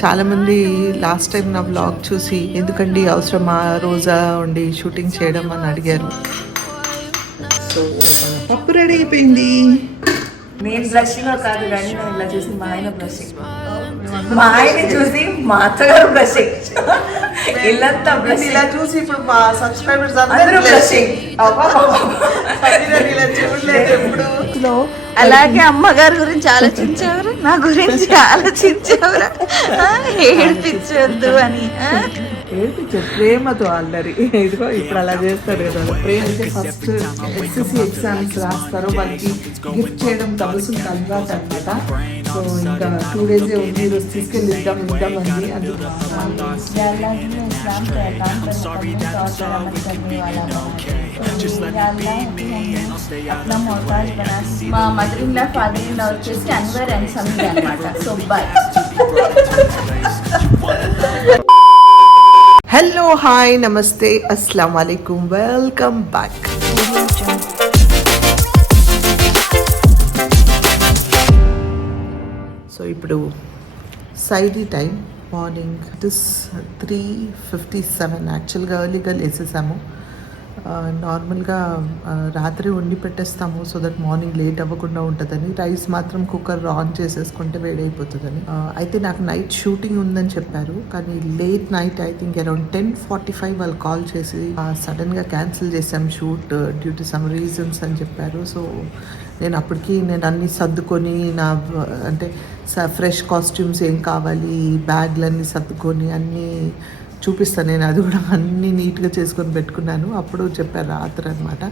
చాలామంది last time నా vlog చూసి ఎందుకండి అవసరమా రోజా ఉండి షూటింగ్ చేయడం అని అడిగారు. సో పప్పు రెడీ అయిపోయింది. నేను బ్రషింగ్ కాదు కానీ నేను ఇలా చూసి మా ఆయన బ్రషింగ్, మా ఆయన చూసి మా అత్తగారు బ్రషింగ్, ఇల్లంతా బ్రషింగ్. ఇలా చూసి ఇప్పుడు మా సబ్స్క్రైబర్స్ అందరూ బ్రషింగ్. చూడలేదు ఎప్పుడు. అలాగే అమ్మగారి గురించి ఆలోచించేవారు, నా గురించి ఆలోచించేవారు, ఏడిపించొద్దు అని. ఏడిపించారు ప్రేమతో అల్లరి. ఇదిగో ఇప్పుడు అలా చేస్తారు కదా. ప్రేమ అంటే ఫస్ట్ ఎస్ఎస్సి ఎగ్జామ్స్ రాస్తారు, వాళ్ళకి గిఫ్ట్ చేయడం తబసులు అలవాటు అనమాట. సో ఇంకా 2 days ఉంది, ఈరోజు తీసుకెళ్ళి ఇద్దామని అది. మా mother in law father in law వచ్చేసి అన్వర్ అండ్ సమీర్ అనమాట. So bye. హలో, హాయ్, నమస్తే, అస్సలం వాలేకుమ్, వెల్కమ్ బ్యాక్. సో ఇప్పుడు సైడీ టైం, మార్నింగ్ ఇట్ ఇస్ 3:57. యాక్చువల్గా ఎర్లీగా లేసేసాము. నార్మల్గా రాత్రి వండి పెట్టేస్తాము సో దట్ మార్నింగ్ లేట్ అవ్వకుండా ఉంటుందని. రైస్ మాత్రం కుక్కర్ ఆన్ చేసేసుకుంటే వేడైపోతుందని. అయితే నాకు నైట్ షూటింగ్ ఉందని చెప్పారు, కానీ late night I think around 10:45 వాళ్ళు కాల్ చేసి సడన్గా క్యాన్సిల్ చేసాం shoot due to some reasons అని చెప్పారు. సో నేను అప్పటికి అన్నీ సర్దుకొని అంటే ఫ్రెష్ కాస్ట్యూమ్స్ ఏం కావాలి, బ్యాగ్లన్నీ సర్దుకొని అన్నీ చూపిస్తాను నేను. అది కూడా అన్నీ నీట్గా చేసుకొని పెట్టుకున్నాను. అప్పుడు చెప్పారు రాత్రి అనమాట.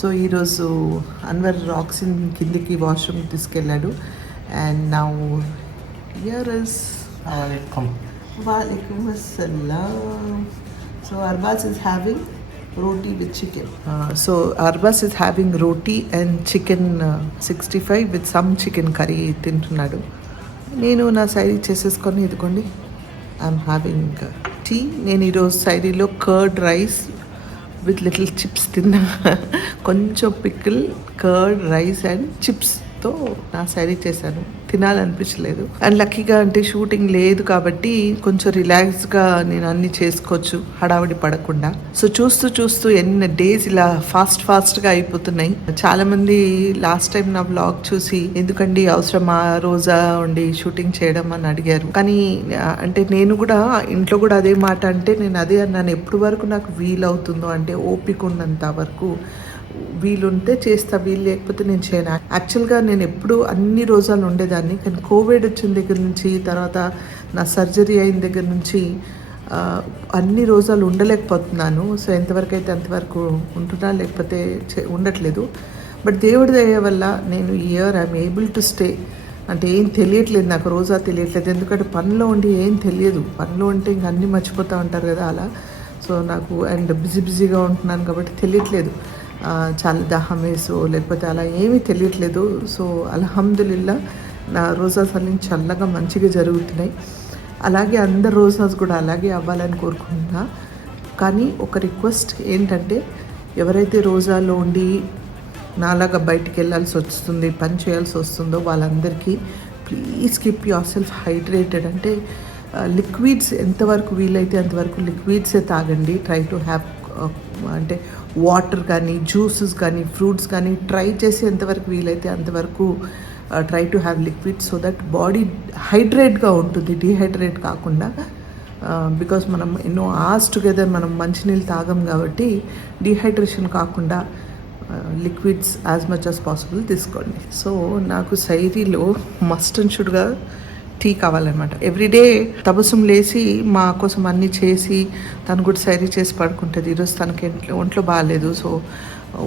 సో ఈరోజు అన్వర్ రాక్సిన్ కిందికి వాష్రూమ్ తీసుకెళ్ళాడు. అండ్ నౌ హియర్ ఇస్ వాలేకుమ్ అస్సలాం. So Arbaz is having roti with chicken. So Arbaz is having roti and chicken 65 with some chicken curry తింటున్నాడు. నేను నా సైడ్ చేసేసుకొని ఇదిగోండి ఐఎమ్ హ్యావింగ్ టీ. నేను ఈరోజు సైడీలో curd rice with little chips తిన్నా. కొంచెం పికిల్, కర్డ్ రైస్ అండ్ చిప్స్తో నా సైడీ చేశాను. తినాలనిపించలేదు. అండ్ లక్కీగా అంటే షూటింగ్ లేదు కాబట్టి కొంచెం రిలాక్స్గా నేను అన్ని చేసుకోవచ్చు హడావిడి పడకుండా. సో చూస్తూ ఎన్ని డేస్ ఇలా ఫాస్ట్గా అయిపోతున్నాయి. చాలామంది లాస్ట్ టైం నా వ్లాగ్ చూసి ఎందుకండి అవసరమా రోజా ఉండి షూటింగ్ చేయడం అని అడిగారు. కానీ అంటే నేను కూడా ఇంట్లో కూడా అదే మాట అంటే నేను అదే అన్నాను, ఎప్పటి వరకు నాకు వీలవుతుందో అంటే ఓపిక ఉన్నంత వరకు వీలుంటే చేస్తా, వీలు లేకపోతే నేను చేయను. యాక్చువల్గా నేను ఎప్పుడు అన్ని రోజాలు ఉండేదాన్ని, కానీ కోవిడ్ వచ్చిన దగ్గర నుంచి, తర్వాత నా సర్జరీ అయిన దగ్గర నుంచి అన్ని రోజాలు ఉండలేకపోతున్నాను. సో ఎంతవరకు అయితే అంతవరకు ఉంటున్నా, లేకపోతే ఉండట్లేదు. బట్ దేవుడి దయ వల్ల నేను ఈ year I'm able to stay. అంటే ఏం తెలియట్లేదు నాకు, రోజా తెలియట్లేదు. ఎందుకంటే పనిలో ఉండి ఏం తెలియదు. పనిలో ఉంటే ఇంక అన్నీ మర్చిపోతూ ఉంటారు కదా అలా. సో నాకు అండ్ బిజీగా ఉంటున్నాను కాబట్టి తెలియట్లేదు చాలా దాహం వేసో లేకపోతే అలా ఏమీ తెలియట్లేదు. సో అల్హమ్దులిల్లా నా రోజాస్ అన్ని చల్లగా మంచిగా జరుగుతున్నాయి. అలాగే అందరు రోజాస్ కూడా అలాగే అవ్వాలని కోరుకుంటున్నా. కానీ ఒక రిక్వెస్ట్ ఏంటంటే, ఎవరైతే రోజాలో ఉండి నాలాగా బయటికి వెళ్ళాల్సి వస్తుంది, పని చేయాల్సి వస్తుందో వాళ్ళందరికీ please keep yourself hydrated. అంటే లిక్విడ్స్ ఎంతవరకు వీలైతే అంతవరకు లిక్విడ్సే తాగండి. ట్రై టు హ్యావ్ అంటే వాటర్ కానీ, జ్యూసెస్ కానీ, ఫ్రూట్స్ కానీ ట్రై చేసి ఎంతవరకు వీలైతే అంతవరకు try to have liquid so that body హైడ్రేట్గా ఉంటుంది, డీహైడ్రేట్ కాకుండా. బికాస్ మనం ఎన్నో అవర్స్ టుగెదర్ మనం మంచినీళ్ళు తాగం కాబట్టి డీహైడ్రేషన్ కాకుండా liquids as much as possible తీసుకోండి. సో నాకు సైరీలో మస్ట్ అండ్ షుడ్గా టీ కావాలన్నమాట. ఎవ్రీడే తబసుం లేచి మా కోసం అన్నీ చేసి తను కూడా సైరీ చేసి పడుకుంటుంది. ఈరోజు తనకి ఒంట్లో బాగాలేదు, సో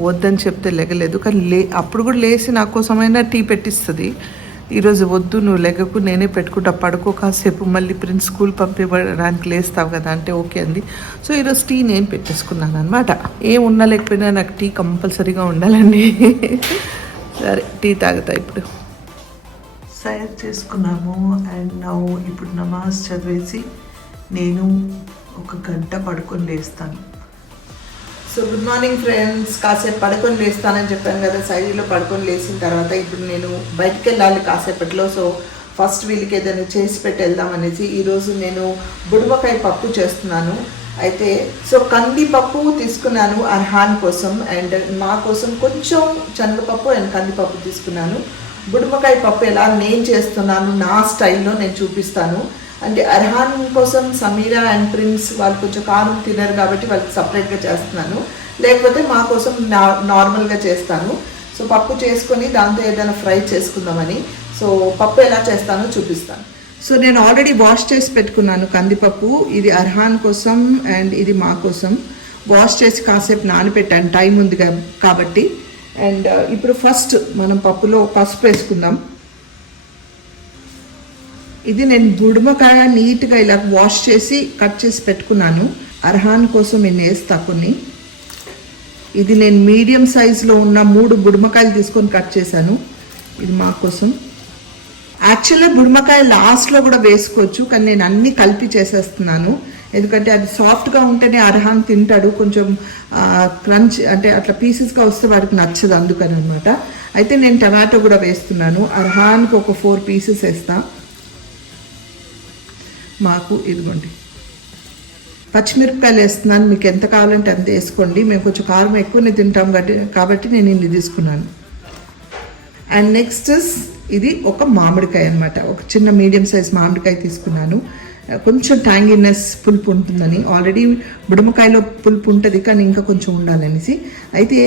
వద్దని చెప్తే లెగలేదు. కానీ అప్పుడు కూడా లేచి నా కోసమైనా టీ పెట్టిస్తుంది. ఈరోజు వద్దు, నువ్వు లెగకు, నేనే పెట్టుకుంటా, పడుకో కాసేపు, మళ్ళీ ప్రిన్స్ స్కూల్ పంపించడానికి లేస్తావు కదా అంటే ఓకే అంది. సో ఈరోజు టీ నేను పెట్టేసుకున్నాను అనమాట. ఏం ఉన్నా లేకపోయినా నాకు టీ కంపల్సరీగా ఉండాలండి. సరే టీ తాగుతా. ఇప్పుడు సైర్ చేసుకున్నాము. అండ్ నౌ ఇప్పుడు నమాజ్ చదివేసి నేను 1 గంట పడుకొని లేస్తాను. So good morning friends. కాసేపు పడుకొని లేస్తానని చెప్పాను కదా, సైరీలో పడుకొని లేచిన తర్వాత ఇప్పుడు నేను బయటికి వెళ్ళాలి కాసేపట్లో. సో ఫస్ట్ వీళ్ళకి ఏదైనా చేసి పెట్టి వెళ్దాం అనేసి ఈరోజు నేను బుడమకాయ పప్పు చేస్తున్నాను. అయితే సో కందిపప్పు తీసుకున్నాను అర్హాన్ కోసం, అండ్ మా కోసం కొంచెం శనగపప్పు అండ్ కందిపప్పు తీసుకున్నాను. బుడమకాయ పప్పు ఎలా నేను చేస్తున్నాను నా స్టైల్లో నేను చూపిస్తాను. అంటే అర్హాన్ కోసం సమీరా అండ్ ప్రిన్స్ వాళ్ళు కొంచెం కారం తినరు కాబట్టి వాళ్ళకి సపరేట్గా చేస్తున్నాను, లేకపోతే మా కోసం నార్మల్గా చేస్తాను. సో పప్పు చేసుకొని దాంతో ఏదైనా ఫ్రై చేసుకుందామని. సో పప్పు ఎలా చేస్తానో చూపిస్తాను. సో నేను ఆల్రెడీ వాష్ చేసి పెట్టుకున్నాను కందిపప్పు. ఇది అర్హాన్ కోసం అండ్ ఇది మా కోసం. వాష్ చేసి కాసేపు నానబెట్టాను, టైం ఉంది కాబట్టి. అండ్ ఇప్పుడు ఫస్ట్ మనం పప్పులో పసుపు వేసుకుందాం. ఇది నేను బుడమకాయ నీట్గా ఇలా వాష్ చేసి కట్ చేసి పెట్టుకున్నాను. అర్హాన్ కోసం నేను వేస్తా కొన్ని. ఇది నేను మీడియం సైజులో ఉన్న 3 బుడమకాయలు తీసుకొని కట్ చేశాను. ఇది మా కోసం. యాక్చువల్గా బుడమకాయ లాస్ట్లో కూడా వేసుకోవచ్చు, కానీ నేను అన్నీ కలిపి చేసేస్తున్నాను. ఎందుకంటే అది సాఫ్ట్గా ఉంటేనే అర్హాన్ తింటాడు. కొంచెం క్రంచ్ అంటే అట్లా పీసెస్గా వస్తే వాడికి నచ్చదు, అందుకని అనమాట. అయితే నేను టమాటో కూడా వేస్తున్నాను. అర్హాన్కి ఒక 4 పీసెస్ వేస్తాను. మాకు ఇదిగోండి పచ్చిమిరపకాయలు వేస్తున్నాను. మీకు ఎంత కావాలంటే అంత వేసుకోండి. మేము కొంచెం కారం ఎక్కువనే తింటాం కాబట్టి నేను ఇన్ని తీసుకున్నాను. అండ్ నెక్స్ట్ ఇది ఒక మామిడికాయ అనమాట. ఒక చిన్న మీడియం సైజ్ మామిడికాయ తీసుకున్నాను. కొంచెం ట్యాంగినెస్ పులుపు ఉంటుందని. ఆల్రెడీ బుడమకాయలో పులుపు ఉంటుంది, కానీ ఇంకా కొంచెం ఉండాలనేసి. అయితే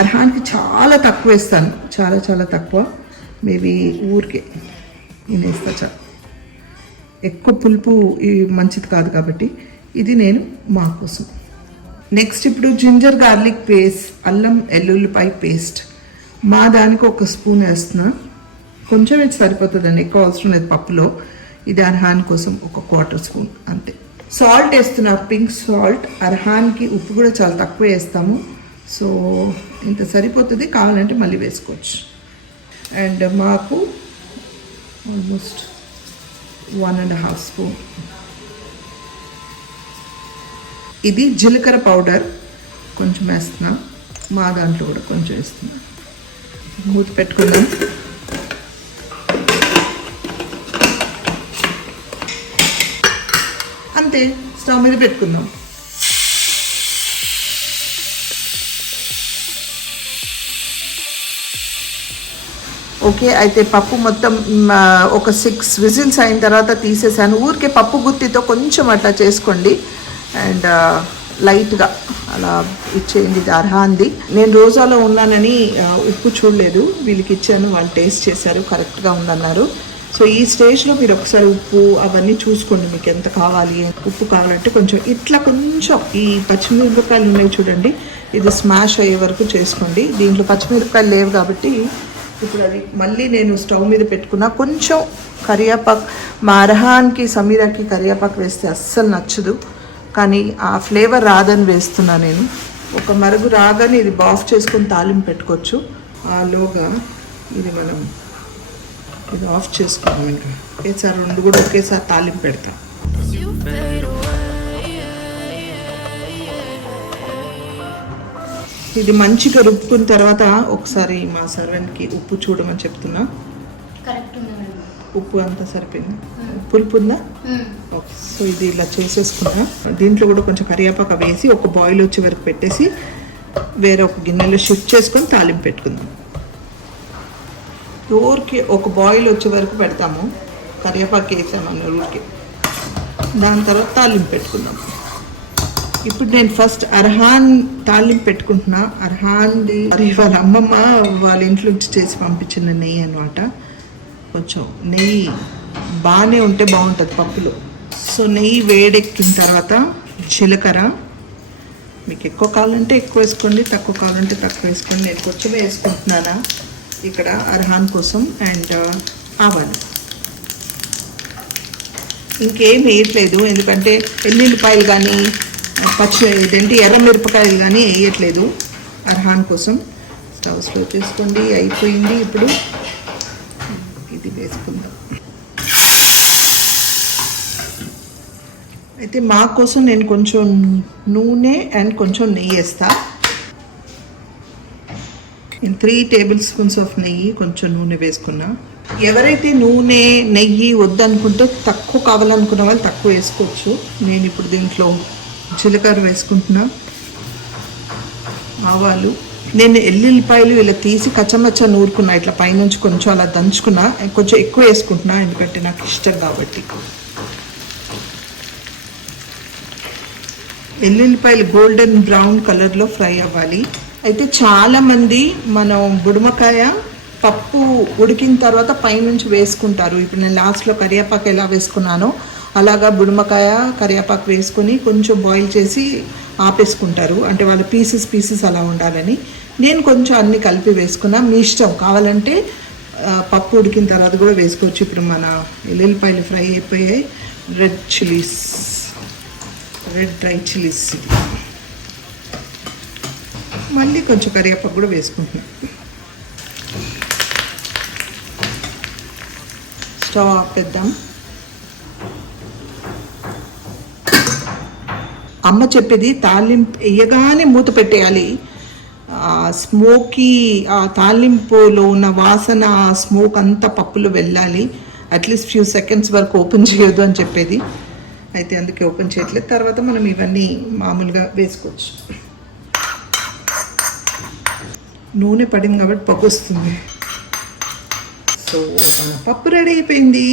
అర్హాన్కి చాలా తక్కువ వేస్తాను, చాలా చాలా తక్కువ. మేబీ ఊరికే నేను వేస్తా. చాలా ఎక్కువ పులుపు మంచిది కాదు కాబట్టి ఇది నేను మా కోసం. నెక్స్ట్ ఇప్పుడు జింజర్ గార్లిక్ పేస్ట్, అల్లం ఎల్లుల్లిపాయ పేస్ట్ మా దానికి 1 స్పూన్ వేస్తున్నా. కొంచెం ఇది సరిపోతుందండి, ఎక్కువ అవసరం లేదు పప్పులో. ఇది అర్హాన్ కోసం 1/4 స్పూన్ అంతే. సాల్ట్ వేస్తున్నా, పింక్ సాల్ట్. అర్హాన్కి ఉప్పు కూడా చాలా తక్కువ వేస్తాము, సో ఇంత సరిపోతుంది. కావాలంటే మళ్ళీ వేసుకోవచ్చు. అండ్ మాకు ఆల్మోస్ట్ 1.5 స్పూన్. ఇది జీలకర్ర పౌడర్ కొంచెం వేస్తున్నా. మా దాంట్లో కూడా కొంచెం వేస్తున్నా. మూత పెట్టుకుందాం. అంతే, స్టవ్ మీద పెట్టుకుందాం. ఓకే, అయితే పప్పు మొత్తం ఒక 6 విజిల్స్ అయిన తర్వాత తీసేసాను. ఊరికే పప్పు గుత్తితో కొంచెం అట్లా చేసుకోండి అండ్ లైట్గా అలా ఇచ్చేయండి. ఇది అర్హాన్ది. నేను రోజాలో ఉన్నానని ఉప్పు చూడలేదు, వీళ్ళకి ఇచ్చాను. వాళ్ళు టేస్ట్ చేశారు, కరెక్ట్గా ఉందన్నారు. సో ఈ స్టేజ్లో మీరు ఒకసారి ఉప్పు అవన్నీ చూసుకోండి, మీకు ఎంత కావాలి. ఉప్పు కావాలంటే కొంచెం ఇట్లా కొంచెం ఈ పచ్చిమిరపకాయలు ఉన్నాయి చూడండి, ఇది స్మాష్ అయ్యే వరకు చేసుకోండి. దీంట్లో పచ్చిమిరపకాయలు లేవు కాబట్టి ఇప్పుడు అది మళ్ళీ నేను స్టవ్ మీద పెట్టుకున్నా. కొంచెం కరివేపాకు, మా అర్హాన్కి సమీరాకి కరివేపాకు వేస్తే అస్సలు నచ్చదు, కానీ ఆ ఫ్లేవర్ రాదని వేస్తున్నా నేను. ఒక మరుగు రాగానే ఇది బాఫ్ చేసుకొని తాలింపు పెట్టుకోవచ్చు. ఆలోగా ఇది మనం ఇది ఆఫ్ చేసుకున్నాం. ఇంకా ఒకేసారి 2 కూడా ఒకేసారి తాలింపు పెడతాం. ఇది మంచిగా రుబ్బుకున్న తర్వాత ఒకసారి మా సర్వెంట్కి ఉప్పు చూడమని చెప్తున్నా. ఉప్పు అంతా సరిపోయింది, పులుపు ఉందా? ఓకే, సో ఇది ఇలా చేసేసుకున్నా. దీంట్లో కూడా కొంచెం కరివేపాకు వేసి ఒక బాయిల్ వచ్చే వరకు పెట్టేసి వేరే ఒక గిన్నెలో షిఫ్ట్ చేసుకొని తాలింపు పెట్టుకుందాం. ఊరికి ఒక బాయిల్ వచ్చే వరకు పెడతాము. కరివేపాకు వేసాము ఊరికి, దాని తర్వాత తాలింపు పెట్టుకుందాం. ఇప్పుడు నేను ఫస్ట్ అర్హాన్ తాలింపు పెట్టుకుంటున్నా. అర్హాన్ది వాళ్ళ అమ్మమ్మ వాళ్ళ ఇంట్లో నుంచి చేసి పంపించిన నెయ్యి అనమాట. కొంచెం నెయ్యి బాగానే ఉంటే బాగుంటుంది పప్పులో. సో నెయ్యి వేడెక్కిన తర్వాత జీలకర్ర, మీకు ఎక్కువ కావాలంటే ఎక్కువ వేసుకోండి, తక్కువ కావాలంటే తక్కువ వేసుకోండి. నేను కొంచెం వేసుకుంటున్నాను ఇక్కడ అర్హాన్ కోసం. అండ్ ఆవాలు ఇంకేం వేయట్లేదు, ఎందుకంటే ఎల్లుల్లిపాయలు కానీ ఇదేంటి ఎర్రమిరపకాయలు కానీ వేయట్లేదు అర్హాన్ కోసం. స్టవ్ స్లో చేసుకోండి. అయిపోయింది. ఇప్పుడు ఇది వేసుకుందాం. అయితే మా కోసం నేను కొంచెం నూనె అండ్ కొంచెం నెయ్యి వేస్తా. నేను 3 టేబుల్ స్పూన్స్ ఆఫ్ నెయ్యి, కొంచెం నూనె వేసుకున్నా. ఎవరైతే నూనె నెయ్యి వద్దనుకుంటే తక్కువ కావాలనుకున్న వాళ్ళు తక్కువ వేసుకోవచ్చు. నేను ఇప్పుడు దీంట్లో జీలకర్ర వేసుకుంటున్నా, ఆవాలు. నేను ఎల్లుల్లిపాయలు ఇలా తీసి కచ్చమచ్చ నూరుకున్నా, ఇట్లా పైనుంచి కొంచెం అలా దంచుకున్నా. కొంచెం ఎక్కువ వేసుకుంటున్నా ఎందుకంటే నాకు ఇష్టం కాబట్టి. ఎల్లుల్లిపాయలు గోల్డెన్ బ్రౌన్ కలర్లో ఫ్రై అవ్వాలి. అయితే చాలామంది మనం బుడమకాయ పప్పు ఉడికిన తర్వాత పైనుంచి వేసుకుంటారు. ఇప్పుడు నేను లాస్ట్లో కరివేపాకు ఎలా వేసుకున్నానో అలాగా బుడమకాయ కరివేపాకు వేసుకొని కొంచెం బాయిల్ చేసి ఆపేసుకుంటారు, అంటే వాళ్ళ పీసెస్ అలా ఉండాలని. నేను కొంచెం అన్ని కలిపి వేసుకున్నా, మీ ఇష్టం. కావాలంటే పప్పు ఉడికిన తర్వాత కూడా వేసుకోవచ్చు. ఇప్పుడు మన ఎల్లుల్లిపాయలు ఫ్రై అయిపోయాయి. రెడ్ డ్రై చిల్లీస్, మళ్ళీ కొంచెం కరివేపాకు కూడా వేసుకుంటున్నాను. స్టవ్ ఆపేద్దాం. అమ్మ చెప్పేది తాలింపు వేయగానే మూత పెట్టేయాలి. స్మోకీ ఆ తాలింపులో ఉన్న వాసన, స్మోక్ అంతా పప్పులో వెళ్ళాలి. అట్లీస్ట్ ఫ్యూ సెకండ్స్ వరకు ఓపెన్ చేయొద్దు అని చెప్పేది. అయితే అందుకే ఓపెన్ చేయట్లేదు. తర్వాత మనం ఇవన్నీ మామూలుగా వేసుకోవచ్చు. నూనె పడింది కాబట్టి పొగ వస్తుంది. సో మన పప్పు రెడీ అయిపోయింది.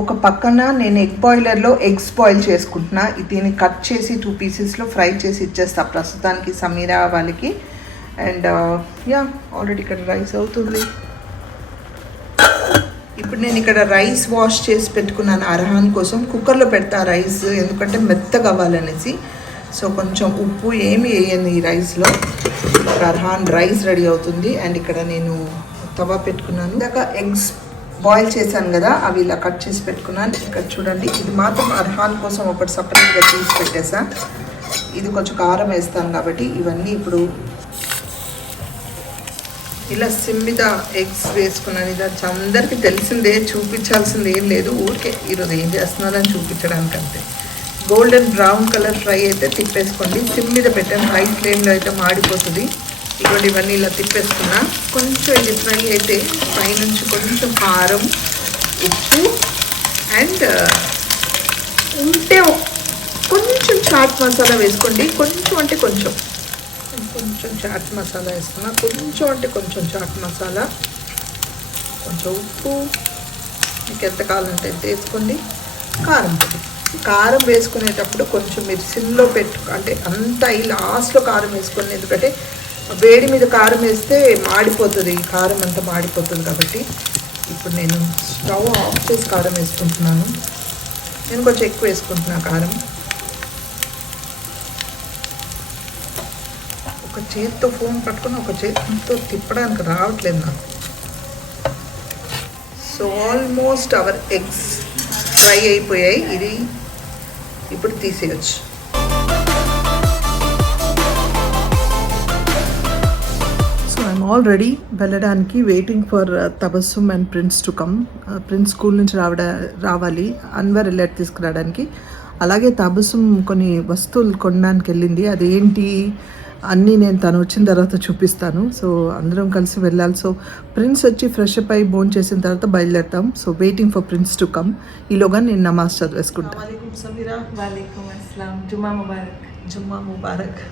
ఒక పక్కన నేను ఎగ్ బాయిలర్లో ఎగ్స్ బాయిల్ చేసుకుంటున్నా. దీన్ని కట్ చేసి 2 పీసెస్లో ఫ్రై చేసి ఇచ్చేస్తా ప్రస్తుతానికి సమీరా వాళ్ళకి. అండ్ ఆల్రెడీ ఇక్కడ రైస్ అవుతుంది. ఇప్పుడు నేను ఇక్కడ రైస్ వాష్ చేసి పెట్టుకున్నాను అర్హాన్ కోసం. కుక్కర్లో పెడతా రైస్, ఎందుకంటే మెత్తగా అవ్వాలనేసి. సో కొంచెం ఉప్పు ఏమి వేయను ఈ రైస్లో. అర్హాన్ రైస్ రెడీ అవుతుంది. అండ్ ఇక్కడ నేను తవా పెట్టుకున్నాను. ఇందాక ఎగ్స్ బాయిల్ చేశాను కదా, అవి ఇలా కట్ చేసి పెట్టుకున్నాను. ఇక్కడ చూడండి, ఇది మాత్రం అర్హాన్ కోసం ఒకటి సపరేట్గా తీసి పెట్టేసా. ఇది కొంచెం కారం వేస్తాను కాబట్టి ఇవన్నీ ఇప్పుడు ఇలా సిమ్ మీద ఎగ్స్ వేసుకున్నాను. ఇది అందరికీ తెలిసిందే, చూపించాల్సింది ఏం లేదు. ఊరికే ఈరోజు ఏం చేస్తున్నారని చూపించడానికి అంతే. గోల్డెన్ బ్రౌన్ కలర్ ఫ్రై అయితే తిప్పేసుకోండి. సిమ్ మీద పెట్టాను, హై ఫ్లేమ్లో అయితే మాడిపోతుంది. ఇటువంటి ఇవన్నీ ఇలా తిప్పేసుకున్నా. కొంచెం ఇది ఫ్రై అయితే పైనుంచి కొంచెం కారం, ఉప్పు అండ్ ఉంటే కొంచెం చాట్ మసాలా వేసుకోండి. కొంచెం అంటే కొంచెం చాట్ మసాలా వేస్తున్నా. కొంచెం అంటే కొంచెం చాట్ మసాలా, కొంచెం ఉప్పు, మీకు ఎంత కావాలంటే ఎంత వేసుకోండి. కారం పొడి, కారం వేసుకునేటప్పుడు కొంచెం మీరు సిమ్లో అంటే అంతా ఈ లాస్ట్లో కారం వేసుకోండి. ఎందుకంటే వేడి మీద కారం వేస్తే మాడిపోతుంది, కారం అంతా మాడిపోతుంది కాబట్టి. ఇప్పుడు నేను స్టవ్ ఆఫ్ చేసి కారం వేసుకుంటున్నాను. నేను కొంచెం ఎక్కువ వేసుకుంటున్నాను కారం. ఒక చేతితో ఫోన్ పట్టుకుని ఒక చేతితో తిప్పడానికి రావట్లేదు నాకు. So almost our eggs fry అయిపోయాయి. ఇది ఇప్పుడు తీసేయచ్చు. ఆల్ రెడీ వెళ్ళడానికి, waiting for Tabassum and Prince to come. Prince school నుంచి రావాలి అన్వర్ వెళ్ళాడు తీసుకురావడానికి. అలాగే తబస్సుమ్ కొన్ని వస్తువులు కొనడానికి వెళ్ళింది. అదేంటి అన్నీ నేను తను వచ్చిన తర్వాత చూపిస్తాను. సో అందరం కలిసి వెళ్ళాలి. సో ప్రిన్స్ వచ్చి ఫ్రెష్ అప్ అయి భోజనం చేసిన తర్వాత బయలుదేరుతాం. So waiting for prince to come. ఈలోగా నేను నమాజ్ చదివేసుకుంటాను. జుమ్మా ముబారక్.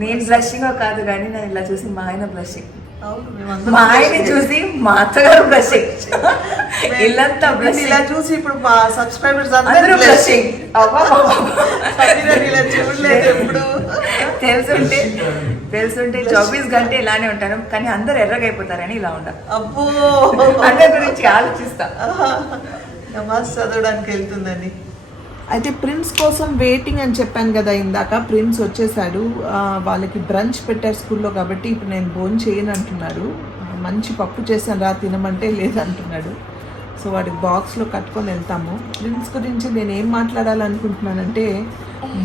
నేను బ్లషింగ్ కాదు కానీ నేను ఇలా చూసి మా ఆయన బ్లషింగ్, మా ఆయన చూసి మా అత్తగారు బ్లషింగ్, ఇల్లంతా బ్లషింగ్. ఇలా చూసి ఇప్పుడు మా సబ్స్క్రైబర్స్ అందరూ బ్లషింగ్. తెలుసుంటే 24 గంటలు ఇలానే ఉంటాను, కానీ అందరు ఎర్రగా అయిపోతారని ఇలా ఉంటారు. అబ్బో, అందరి గురించి ఆలోచిస్తా. నమాజ్ చదవడానికి వెళ్తుందని. అయితే ప్రిన్స్ కోసం వెయిటింగ్ అని చెప్పాను కదా ఇందాక. ప్రిన్స్ వచ్చేసాడు. వాళ్ళకి బ్రంచ్ పెట్టారు స్కూల్లో కాబట్టి ఇప్పుడు నేను భోజనం చేయను అంటున్నాడు. మంచి పప్పు చేశాను రా తినమంటే లేదంటున్నాడు. సో వాడికి బాక్స్లో కట్టుకొని వెళ్తాము. ప్రిన్స్ గురించి నేను ఏం మాట్లాడాలనుకుంటున్నానంటే,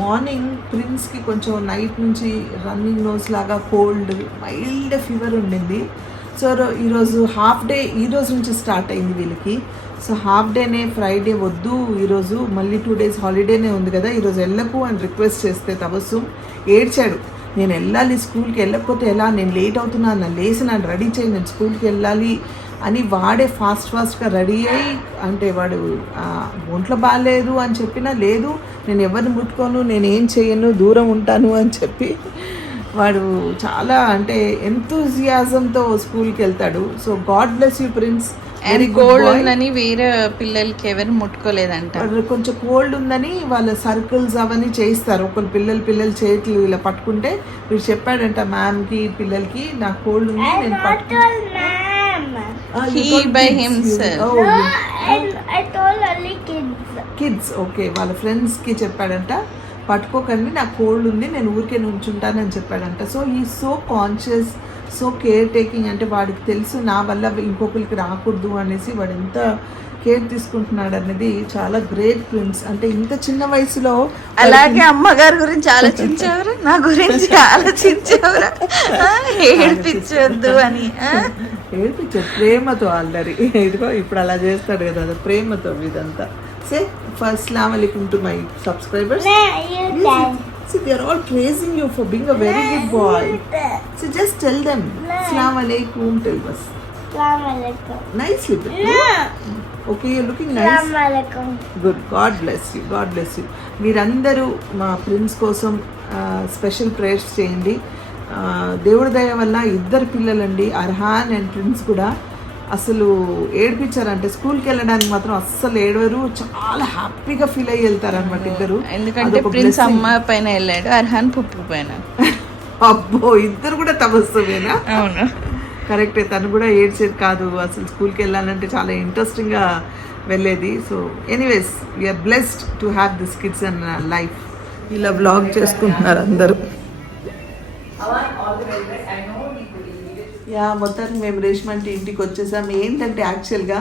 మార్నింగ్ ప్రిన్స్కి కొంచెం నైట్ నుంచి రన్నింగ్ నోస్ లాగా కోల్డ్, మైల్డ్ ఫీవర్ ఉండింది. సో ఈరోజు హాఫ్ డే ఈ రోజు నుంచి స్టార్ట్ అయింది వీళ్ళకి. సో హాఫ్ డేనే, ఫ్రైడే వద్దు ఈరోజు, మళ్ళీ 2 days హాలిడేనే ఉంది కదా ఈరోజు వెళ్ళకు అని రిక్వెస్ట్ చేస్తే తబస్సుమ్ ఏడ్చాడు. నేను వెళ్ళాలి స్కూల్కి, వెళ్ళకపోతే ఎలా, నేను లేట్ అవుతున్నాను, నన్ను లేసి నన్ను రెడీ చేయి, నేను స్కూల్కి వెళ్ళాలి అని వాడే ఫాస్ట్గా రెడీ అయ్యి, అంటే వాడు ఒంట్లో బాగాలేదు అని చెప్పినా లేదు నేను ఎవరిని ముట్టుకోను, నేను ఏం చేయను, దూరం ఉంటాను అని చెప్పి వాడు చాలా అంటే ఎంతూజియాజంతో స్కూల్కి వెళ్తాడు. So God bless you prince. And cold ఉందని వేరే పిల్లలకి ఎవరు ముట్టుకోలేదంట. కొంచెం కోల్డ్ ఉందని వాళ్ళ సర్కిల్స్ అవన్నీ చేయిస్తారు. ఒకరు పిల్లలు చేతులు ఇలా పట్టుకుంటే వీడు చెప్పాడంట మ్యామ్కి పిల్లలకి నాకు కోల్డ్ ఉంది నేను కిడ్స్ ఓకే వాళ్ళ ఫ్రెండ్స్కి చెప్పాడంట పట్టుకోకండి నాకు కోల్డ్ ఉంది నేను ఊరికే నుంచుంటానని చెప్పాడంట. సో ఈ so conscious, so care taking, అంటే వాడికి తెలుసు నా వల్ల ఇంకొకరికి రాకూడదు అనేసి వాడు ఎంత కేర్ తీసుకుంటున్నాడు అనేది చాలా గ్రేట్ ప్రిన్స్. అంటే ఇంత చిన్న వయసులో అలాగే అమ్మగారి గురించి ఆలోచించేవారు, నా గురించి ఆలోచించేవారు, ఏడిపించొద్దు అని. ఏడిపించాడు ప్రేమతో ఆల్రెడీ. ఇదిగో ఇప్పుడు అలా చేస్తాడు కదా, అది ప్రేమతో ఇదంతా. సే ఫస్ట్ అస్సలాము అలైకుం to my subscribers. See, they are all praising you for being a very good boy. So just tell them, Assalamu alaikum, tell us. Assalamu alaikum. Nicely, okay, you're looking nice. Assalamu alaikum. Good, God bless you, God bless you. మీరందరూ మా prince కోసం special prayers చేయండి. దేవుడి దయ వల్ల ఇద్దరు పిల్లలండి, Arhan and prince కూడా అసలు ఏడిపించారంటే స్కూల్కి వెళ్ళడానికి మాత్రం అస్సలు ఏడవరు, చాలా హ్యాపీగా ఫీల్ అయ్యి వెళ్తారు అనమాట ఇద్దరు. ఎందుకంటే ప్రిన్స్ అమ్మ పైన వెళ్ళాడు, అర్హాన్ పుప్పు పైన. అబ్బో ఇద్దరు కూడా తమస్సుమేనా? అవును కరెక్టే, తను కూడా ఏడ్చేది కాదు, అసలు స్కూల్కి వెళ్ళాలంటే చాలా ఇంట్రెస్టింగ్గా వెళ్ళేది. So anyways we are blessed to have this kids and life. ఇలా వ్లాగ్ చేసుకుంటున్నారు అందరూ. యా మొత్తానికి మేము రేష్మంటి ఇంటికి వచ్చేసాము. ఏంటంటే యాక్చువల్గా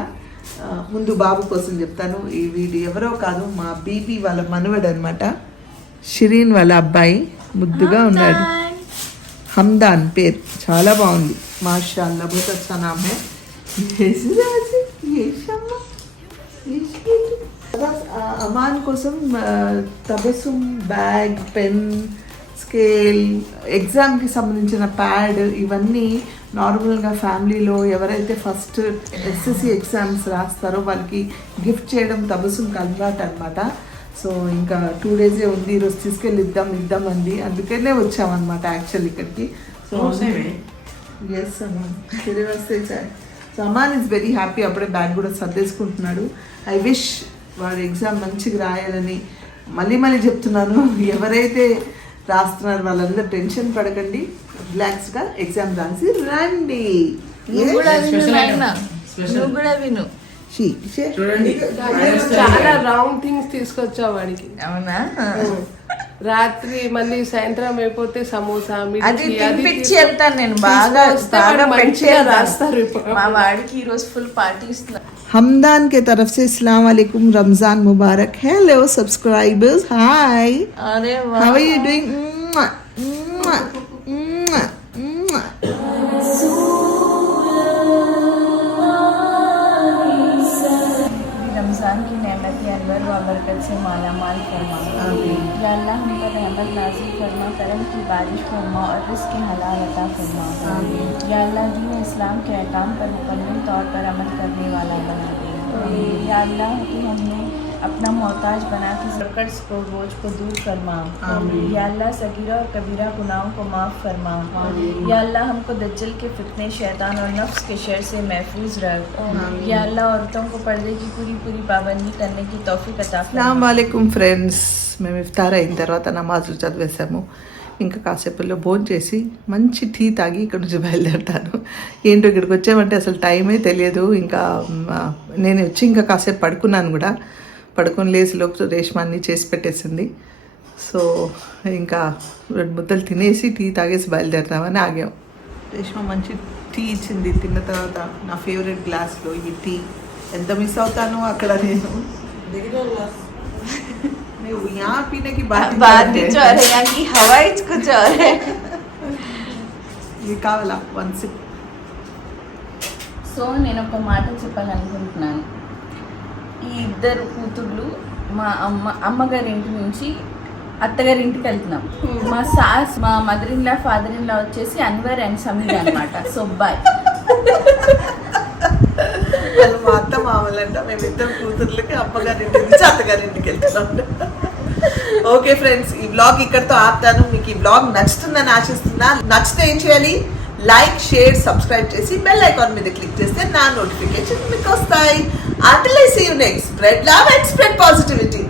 ముందు బాబు కోసం చెప్తాను. ఈ వీడు ఎవరో కాదు, మా బీబీ వాళ్ళ మనవడు అనమాట, షిరీన్ వాళ్ళ అబ్బాయి. ముద్దుగా ఉన్నాడు, హమ్దాన్ పేరు, చాలా బాగుంది, మాషాల్లా బహుత్ అచ్చా నామ్ హై. అమాన్ కోసం తబస్సుం బ్యాగ్, పెన్, స్కేల్, ఎగ్జామ్కి సంబంధించిన ప్యాడ్, ఇవన్నీ నార్మల్గా ఫ్యామిలీలో ఎవరైతే ఫస్ట్ ఎస్ఎస్సి ఎగ్జామ్స్ రాస్తారో వాళ్ళకి గిఫ్ట్ చేయడం తబస్సుంకి అలవాటు అనమాట. సో ఇంకా 2 days ఉంది, ఈరోజు తీసుకెళ్ళి ఇద్దాం అంది, అందుకనే వచ్చామన్నమాట యాక్చువల్ ఇక్కడికి. సో ఎస్ అమాన్ తిరిగి వస్తే sir. So Aman is very happy, అప్పుడే బ్యాగ్ కూడా సర్దేసుకుంటున్నాడు. ఐ విష్ వాడు ఎగ్జామ్ మంచిగా రాయాలని మళ్ళీ చెప్తున్నాను. ఎవరైతే రాస్తున్నారు వాళ్ళందరూ టెన్షన్ పడకండి, రిలాక్స్గా ఎగ్జామ్ రాసి రండి. విను చాలా రాంగ్ థింగ్స్ తీసుకొచ్చావు వాడికి. అవునా? రాత్రి మళ్ళీ సాయంత్రం అయిపోతే సమోసా అది తినిపించి వెళ్తాను నేను, బాగా మంచిగా రాస్తారు. ఇప్పుడు మా వాడికి ఈరోజు ఫుల్ పార్టీ ఇస్తున్నా. हमदान के तरफ से अस्सलाम वालेकुम, रमज़ान मुबारक. हेलो सब्सक्राइबर्स, हाय, अरे वाह, how are you doing? Ramzan की नेमत अनवर व बरकत से माला माल फरमा. या अल्लाह हम पर रहमत नाज़िल फरमा, करम की बारिश फरमा और रिज़्क़ के हलाल अता फरमा. या अल्लाह दीन इस्लाम के अहकाम पर मुकम्मल तौर पर अमल करने वाला बना दे. या अल्लाह कि हमने अपना मोहताज बना के कर्ज को बोझ को दूर फरमा. या अल्लाह सगीरा और कबीरा गुनाहों को माफ़ फरमा. या अल्लाह हमको दज्जल के फितने, शैतान और नफ्स के शर से महफूज रख. या अल्लाह औरतों को पर्दे की पूरी पाबंदी करने की तौफीक अता फरमा. अस्सलाम वालेकुम फ्रेंड्स, మేము ఇఫ్తార్ అయిన తర్వాత నమాజులు చదివేసాము. ఇంకా కాసేపులో భోజనం చేసి మంచి టీ తాగి ఇక్కడ నుంచి బయలుదేరుతాను. ఏంటో ఇక్కడికి వచ్చామంటే అసలు టైమే తెలియదు. ఇంకా నేను వచ్చి ఇంకా కాసేపు పడుకున్నాను కూడా, పడుకొని లేసిలోపు రేష్మాన్ని చేసి పెట్టేసింది. సో ఇంకా 2 ముద్దలు తినేసి టీ తాగేసి బయలుదేరుతామని ఆగాం. రేష్మ మంచి టీ ఇచ్చింది తిన్న తర్వాత, నా ఫేవరెట్ గ్లాస్లో ఈ టీ. ఎంత మిస్ అవుతానో అక్కడ నేను. यहाँ पीने की बात कुछ और है, यहाँ की हवा ही कुछ और है. ये कावला 1 sip. సో నేను ఒక మాట చెప్పాలనుకుంటున్నాను. ఈ ఇద్దరు కూతుర్లు మా అమ్మగారి ఇంటి నుంచి అత్తగారి ఇంటికి వెళ్తున్నాం. మా సాస్, మా mother in law, father in law వచ్చేసి అన్వర్ అండ్ సమీర్ అనమాట. So bye. వాళ్ళు మా అత్త మామూలంట, మేమిద్దరం కూతుర్లకి అమ్మగారింటి నుంచి అత్తగారింటికి వెళ్తున్నాం. ఓకే ఫ్రెండ్స్, ఈ బ్లాగ్ ఇక్కడితో ఆపుతాను. మీకు ఈ బ్లాగ్ నచ్చుతుందని ఆశిస్తున్నా. నచ్చితే ఏం చేయాలి? లైక్, షేర్, సబ్స్క్రైబ్ చేసి బెల్ ఐకాన్ మీద క్లిక్ చేస్తే నా నోటిఫికేషన్ మీకు వస్తాయి. Until I see you next, spread love and spread positivity.